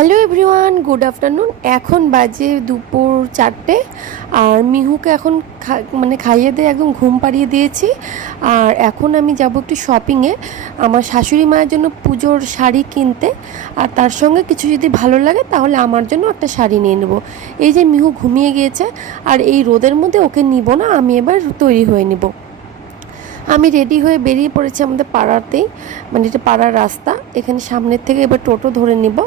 Hello everyone, good afternoon. এখন বাজে দুপুর 4টে। আর মিহুকে এখন খাইয়ে দিয়ে একদম ঘুম পাড়িয়ে দিয়েছি। আর এখন আমি যাব একটু শপিংয়ে আমার শাশুড়ি মায়ের জন্য পুজোর শাড়ি কিনতে। আর তার সঙ্গে কিছু যদি ভালো লাগে তাহলে আমার জন্য একটা শাড়ি নিয়ে নেব। এই যে মিহু ঘুমিয়ে গিয়েছে, আর এই রোদের মধ্যে ওকে নিব না, আমি এবার তৈরি হয়ে নেব। আমি রেডি হয়ে বেরিয়ে পড়েছি আমাদের পাড়াতেই, মানে এটা পাড়ার রাস্তা, এখানে সামনের থেকে এবার টোটো ধরে নিব।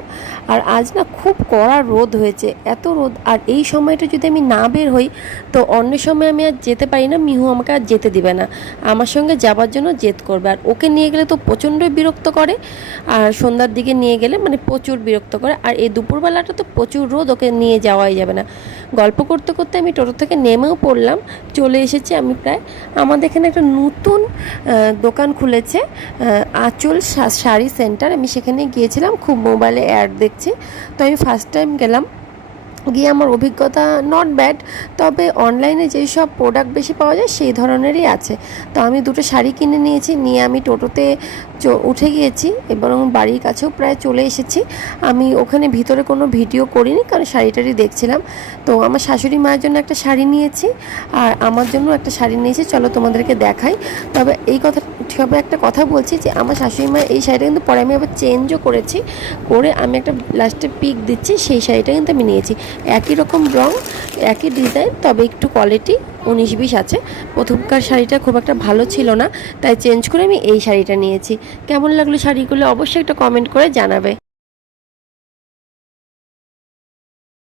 আর আজ না খুব কড়া রোদ হয়েছে, এত রোদ। আর এই সময়টা যদি আমি না বের হই তো অন্য সময় আমি আর যেতে পারি না, মিহু আমাকে আর যেতে দিবে না, আমার সঙ্গে যাবার জন্য জেদ করবে। আর ওকে নিয়ে গেলে তো প্রচণ্ডই বিরক্ত করে, আর সন্ধ্যার দিকে নিয়ে গেলে মানে প্রচুর বিরক্ত করে। আর এই দুপুরবেলাটা তো প্রচুর রোদ, ওকে নিয়ে যাওয়াই যাবে না। গল্প করতে করতে আমি টোটো থেকে নেমেও পড়লাম, চলে এসেছি আমি প্রায়। আমাদের এখানে একটা নতুন দোকান খুলেছে, আঁচল শাড়ি সেন্টার। আমি সেখানে গিয়েছিলাম, খুব মোবাইলে অ্যাড দেখছি, তো আমি ফার্স্ট টাইম গেলাম। গিয়ে আমার অভিজ্ঞতা নট ব্যাড, তবে অনলাইনে যেই সব প্রোডাক্ট বেশি পাওয়া যায় সেই ধরনেরই আছে। তো আমি দুটো শাড়ি কিনে নিয়েছি, নিয়ে আমি টোটোতে উঠে গিয়েছি এবং বাড়ির কাছেও প্রায় চলে এসেছি। আমি ওখানে ভিতরে কোনো ভিডিও করিনি, কারণ শাড়িটারি দেখছিলাম। তো আমার শাশুড়ি মায়ের জন্য একটা শাড়ি নিয়েছি, আর আমার জন্য একটা শাড়ি নিয়েছি, চলো তোমাদেরকে দেখাই। তবে তবে একটা কথা বলছি যে আমার শাশুড়ি মা এই শাড়িটা কিন্তু পরে আমি আবার চেঞ্জও করেছি, করে আমি একটা লাস্টে পিক দিচ্ছি, সেই শাড়িটা কিন্তু আমি নিয়েছি। একই রকম রং, একই ডিজাইন, তবে একটু কোয়ালিটি 19-20 আছে। প্রথমকার শাড়িটা খুব একটা ভালো ছিল না, তাই চেঞ্জ করে আমি এই শাড়িটা নিয়েছি। কেমন লাগলো শাড়িগুলো অবশ্যই একটা কমেন্ট করে জানাবে।